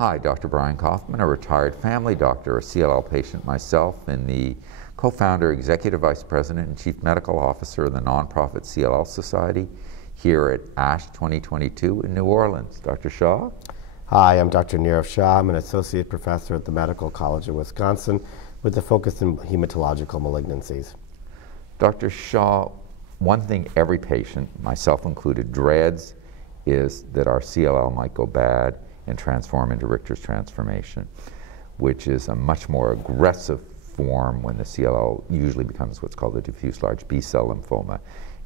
Hi, Dr. Brian Kaufman, a retired family doctor, a CLL patient myself, and the co-founder, executive vice president, and chief medical officer of the nonprofit CLL Society here at ASH 2022 in New Orleans. Dr. Shah? Hi, I'm Dr. Nirav Shah. I'm an associate professor at the Medical College of Wisconsin with a focus in hematological malignancies. Dr. Shah, one thing every patient, myself included, dreads is that our CLL might go bad and transform into Richter's transformation, which is a much more aggressive form when the CLL usually becomes what's called a diffuse large B-cell lymphoma.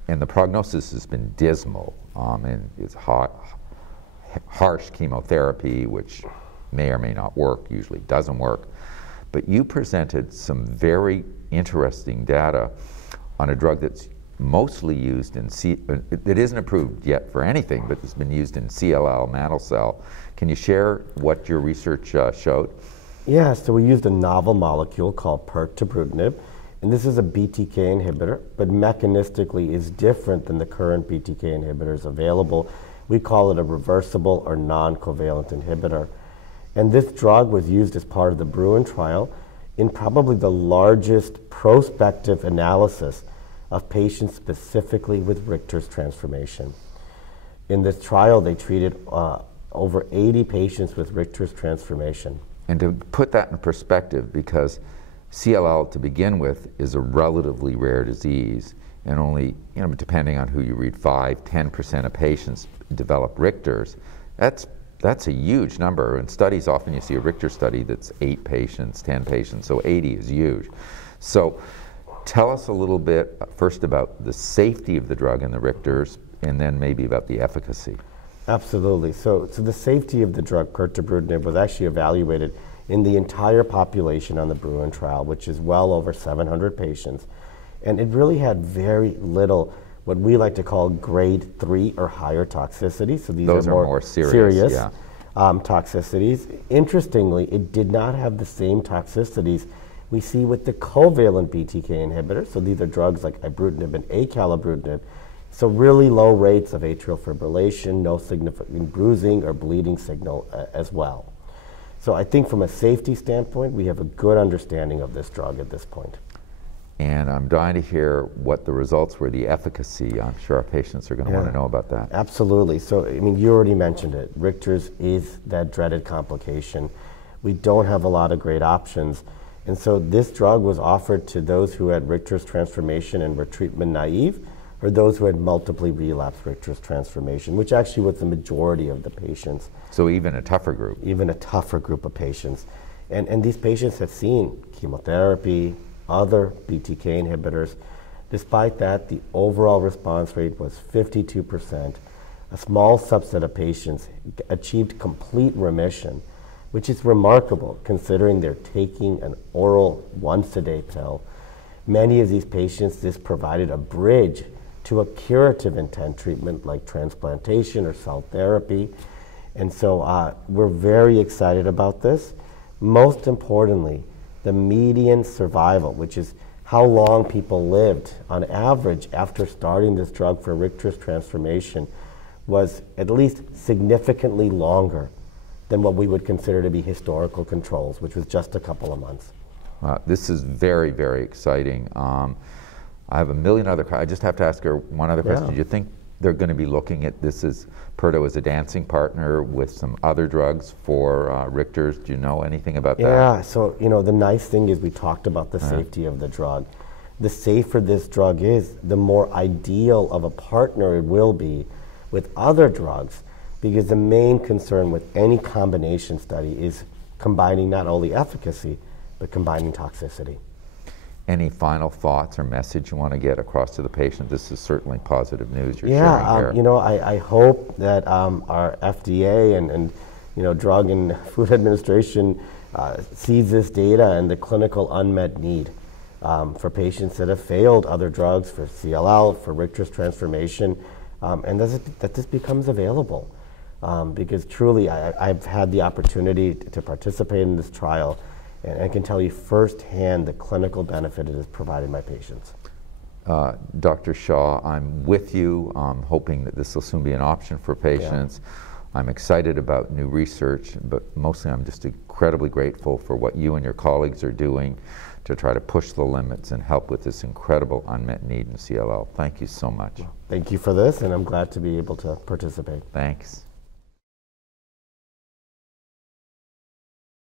And the prognosis has been dismal, and it's harsh chemotherapy, which may or may not work, usually doesn't work. But you presented some very interesting data on a drug that's mostly used in it isn't approved yet for anything, but it's been used in CLL, mantle cell. Can you share what your research showed? Yeah, so we used a novel molecule called Pirtobrutinib, and this is a BTK inhibitor, but mechanistically is different than the current BTK inhibitors available. We call it a reversible or non-covalent inhibitor. And this drug was used as part of the BRUIN trial in probably the largest prospective analysis of patients specifically with Richter's transformation. In this trial, they treated over 80 patients with Richter's transformation. And to put that in perspective, because CLL to begin with is a relatively rare disease, and only, depending on who you read, 5–10% of patients develop Richter's. That's a huge number. In studies, often you see a Richter study that's 8 patients, 10 patients, so 80 is huge. So tell us a little bit first about the safety of the drug in the Richters, and then maybe about the efficacy. Absolutely. So the safety of the drug Pirtobrutinib was actually evaluated in the entire population on the BRUIN trial, which is well over 700 patients. And it really had very little what we like to call grade 3 or higher toxicity. So these are more serious yeah. Toxicities. Interestingly, it did not have the same toxicities we see with the covalent BTK inhibitors. So these are drugs like ibrutinib and acalabrutinib. So really low rates of atrial fibrillation, no significant bruising or bleeding signal as well. So I think from a safety standpoint, we have a good understanding of this drug at this point. And I'm dying to hear what the results were, the efficacy. I'm sure our patients are going to want to know about that. Absolutely. So, you already mentioned it. Richter's is that dreaded complication. We don't have a lot of great options. And so this drug was offered to those who had Richter's transformation and were treatment naive, or those who had multiply relapsed Richter's transformation, which actually was the majority of the patients. So even a tougher group. Even a tougher group of patients. And these patients have seen chemotherapy, other BTK inhibitors. Despite that, the overall response rate was 52%. A small subset of patients achieved complete remission, which is remarkable considering they're taking an oral once-a-day pill. Many of these patients, this provided a bridge to a curative intent treatment like transplantation or cell therapy. And so we're very excited about this. Most importantly, the median survival, which is how long people lived on average after starting this drug for Richter's transformation, was at least significantly longer than what we would consider to be historical controls, which was just a couple of months. This is very, very exciting. I have a million other questions. I just have to ask her one other question. Do you think they're going to be looking at this as Pirto as a dancing partner with some other drugs for Richter's? Do you know anything about that? Yeah, so the nice thing is we talked about the safety of the drug. The safer this drug is, the more ideal of a partner it will be with other drugs, because the main concern with any combination study is combining not only efficacy, but combining toxicity. Any final thoughts or message you want to get across to the patient? This is certainly positive news you're sharing here. I hope that our FDA and Drug and Food Administration sees this data and the clinical unmet need for patients that have failed other drugs, for CLL, for Richter's transformation, and that this becomes available. Because truly, I've had the opportunity to participate in this trial, and I can tell you firsthand the clinical benefit it has provided my patients. Dr. Shah, I'm with you. I'm hoping that this will soon be an option for patients. I'm excited about new research, but mostly I'm just incredibly grateful for what you and your colleagues are doing to try to push the limits and help with this incredible unmet need in CLL. Thank you so much. Thank you for this, and I'm glad to be able to participate. Thanks.